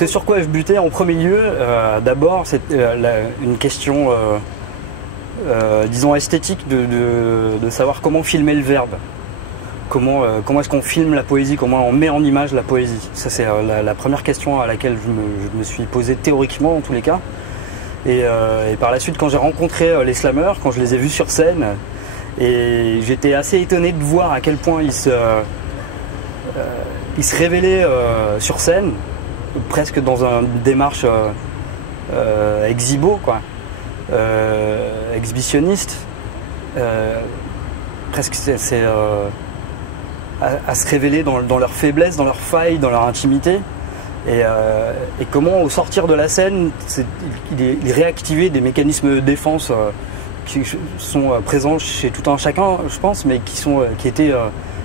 C'est sur quoi je butais en premier lieu. D'abord, c'est une question, disons, esthétique de savoir comment filmer le verbe. Comment est-ce qu'on filme la poésie, comment on met en image la poésie. Ça, c'est la première question à laquelle je me suis posé théoriquement, en tous les cas. Et par la suite, quand j'ai rencontré les slameurs, quand je les ai vus sur scène, et j'étais assez étonné de voir à quel point ils se révélaient sur scène, presque dans une démarche exhibo, quoi, exhibitionniste, presque c'est à se révéler dans leur faiblesse, dans leur faille, dans leur intimité, et comment au sortir de la scène, il réactivait des mécanismes de défense qui sont présents chez tout un chacun, je pense, mais qui étaient,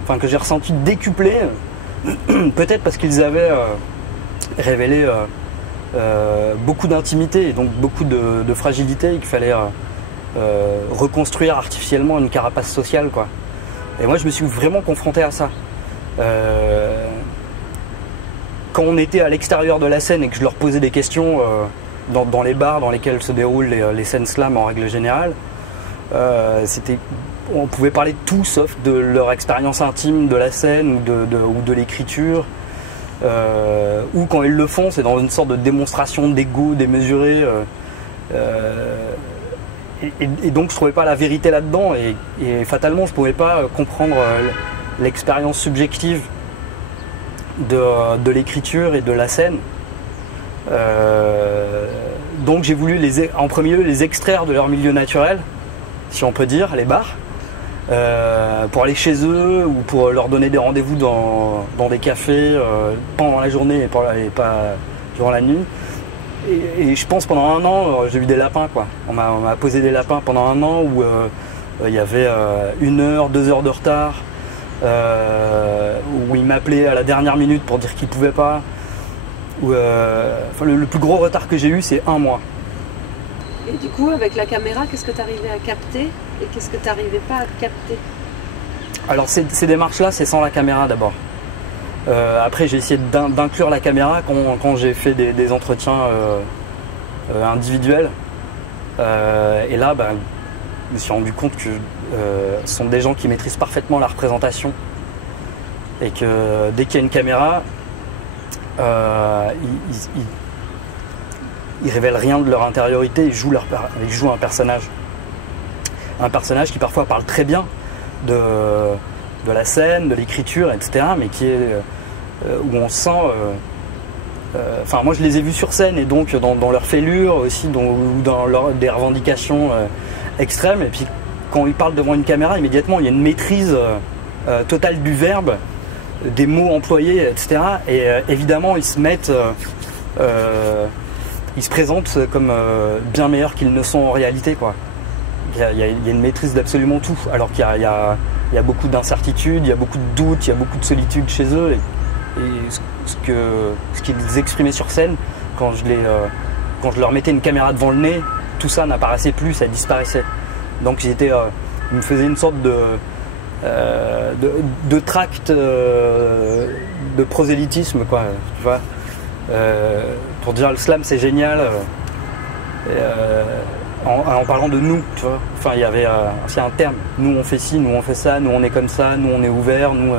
enfin, que j'ai ressenti décuplés, peut-être parce qu'ils avaient révélé beaucoup d'intimité et donc beaucoup de fragilité, et qu'il fallait reconstruire artificiellement une carapace sociale, quoi. Et moi, je me suis vraiment confronté à ça. Quand on était à l'extérieur de la scène et que je leur posais des questions dans les bars dans lesquels se déroulent les scènes slam en règle générale, on pouvait parler de tout sauf de leur expérience intime de la scène ou de l'écriture. Ou quand ils le font, c'est dans une sorte de démonstration d'ego démesuré. Et donc je trouvais pas la vérité là-dedans, et fatalement je pouvais pas comprendre l'expérience subjective de l'écriture et de la scène. Donc j'ai voulu en premier lieu les extraire de leur milieu naturel, si on peut dire, les bars, pour aller chez eux ou pour leur donner des rendez-vous dans des cafés pendant la journée et pas durant la nuit. Et je pense pendant un an, j'ai eu des lapins, quoi. On m'a posé des lapins pendant un an où il y avait 1 heure, 2 heures de retard, où ils m'appelaient à la dernière minute pour dire qu'ils ne pouvaient pas. Enfin, le plus gros retard que j'ai eu, c'est 1 mois. Et du coup, avec la caméra, qu'est-ce que tu arrivais à capter et qu'est-ce que tu n'arrivais pas à capter? Alors ces démarches-là, c'est sans la caméra d'abord. Après, j'ai essayé d'inclure la caméra quand j'ai fait des entretiens individuels. Et là, je me suis rendu compte que ce sont des gens qui maîtrisent parfaitement la représentation. Et que dès qu'il y a une caméra, ils révèlent rien de leur intériorité, ils jouent un personnage. Un personnage qui parfois parle très bien de la scène, de l'écriture, etc. mais qui est où on sent... Enfin, moi je les ai vus sur scène, et donc dans leur fêlure aussi, ou dans des revendications extrêmes, et puis quand ils parlent devant une caméra, immédiatement il y a une maîtrise totale du verbe, des mots employés, etc. Et évidemment ils se mettent... ils se présentent comme bien meilleurs qu'ils ne sont en réalité, quoi. Il y a une maîtrise d'absolument tout, alors qu'il y a beaucoup d'incertitudes, il y a beaucoup de doutes, il y a beaucoup de solitude chez eux, et ce qu'ils exprimaient sur scène, quand je leur mettais une caméra devant le nez, tout ça n'apparaissait plus, ça disparaissait. Donc ils me faisaient une sorte de tract de prosélytisme, quoi, tu vois, pour dire le slam c'est génial, en parlant de nous, tu vois. Enfin, il y avait aussi un terme, nous on fait ci, nous on fait ça, nous on est comme ça, nous on est ouvert, nous...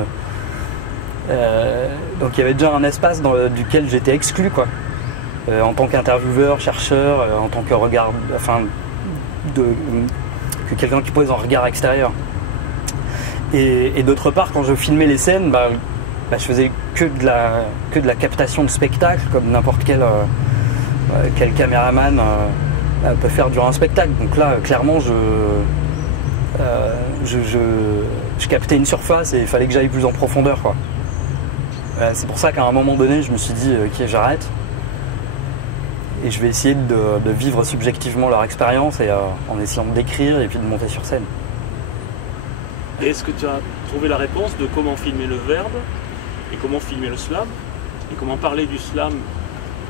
donc il y avait déjà un espace duquel j'étais exclu, quoi. En tant qu'intervieweur, chercheur, en tant que regard... Enfin, que quelqu'un qui pose un regard extérieur. Et d'autre part, quand je filmais les scènes, je faisais que de la captation de spectacle, comme n'importe quel caméraman peut faire durant un spectacle. Donc là, clairement, je captais une surface et il fallait que j'aille plus en profondeur, quoi. C'est pour ça qu'à un moment donné, je me suis dit ok, j'arrête et je vais essayer de vivre subjectivement leur expérience, et en essayant d'écrire et puis de monter sur scène. Et est-ce que tu as trouvé la réponse de comment filmer le verbe et comment filmer le slam et comment parler du slam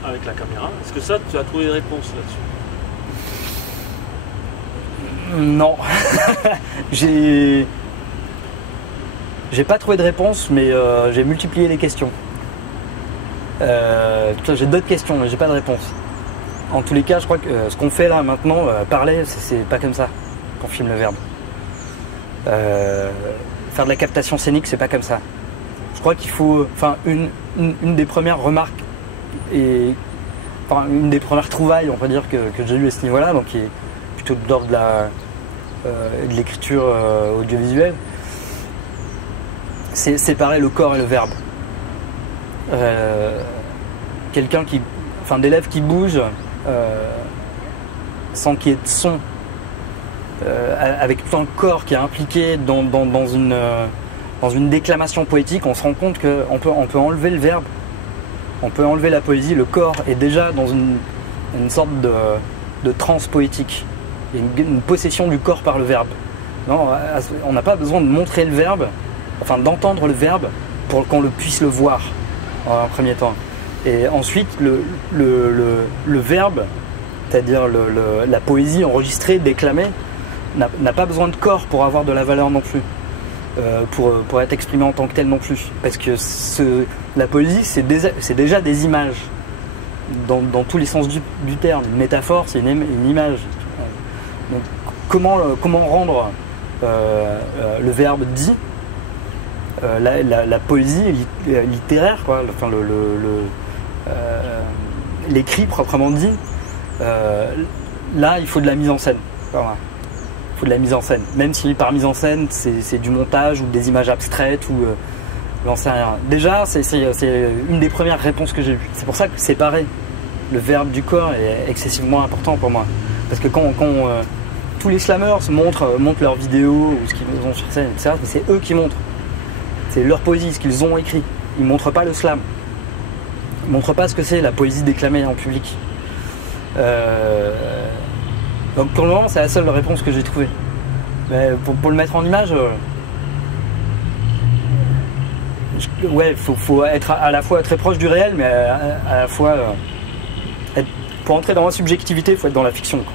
avec la caméra? Est-ce que ça, tu as trouvé des réponses là-dessus? Non. J'ai pas trouvé de réponse, mais j'ai multiplié les questions. J'ai d'autres questions, mais j'ai pas de réponse. En tous les cas, je crois que ce qu'on fait là maintenant, parler, c'est pas comme ça qu'on filme le verbe. Faire de la captation scénique, c'est pas comme ça. Je crois qu'il faut, enfin, une des premières remarques et enfin, une des premières trouvailles, on va dire, que j'ai eues à ce niveau-là, donc qui est plutôt de l'ordre de l'écriture audiovisuelle, c'est séparer le corps et le verbe. Quelqu'un qui, enfin, d'élèves qui bougent sans qu'il y ait de son, avec tout un corps qui est impliqué dans une déclamation poétique, on se rend compte qu'on peut enlever le verbe, on peut enlever la poésie, le corps est déjà dans une sorte de transe poétique, une possession du corps par le verbe. Non, on n'a pas besoin de montrer le verbe, enfin d'entendre le verbe pour qu'on puisse le voir en un premier temps. Et ensuite, le verbe, c'est-à-dire la poésie enregistrée, déclamée, n'a pas besoin de corps pour avoir de la valeur non plus, pour être exprimée en tant que telle non plus. Parce que la poésie, c'est déjà des images, dans tous les sens du terme. Une métaphore, c'est une image. Donc, comment rendre le verbe dit, la poésie littéraire, quoi, enfin, l'écrit proprement dit, là il faut de la mise en scène. Voilà. Il faut de la mise en scène, même si par mise en scène c'est du montage ou des images abstraites ou j'en sais rien. Déjà c'est une des premières réponses que j'ai eues. C'est pour ça que séparer le verbe du corps est excessivement important pour moi, parce que quand tous les slammers montrent leurs vidéos ou ce qu'ils ont sur scène, etc., c'est eux qui montrent, c'est leur poésie, ce qu'ils ont écrit. Ils ne montrent pas le slam, ils ne montrent pas ce que c'est la poésie déclamée en public. Donc pour le moment, c'est la seule réponse que j'ai trouvée. Mais pour le mettre en image, ouais, faut être à la fois très proche du réel, mais à la fois, pour entrer dans la subjectivité, il faut être dans la fiction, quoi.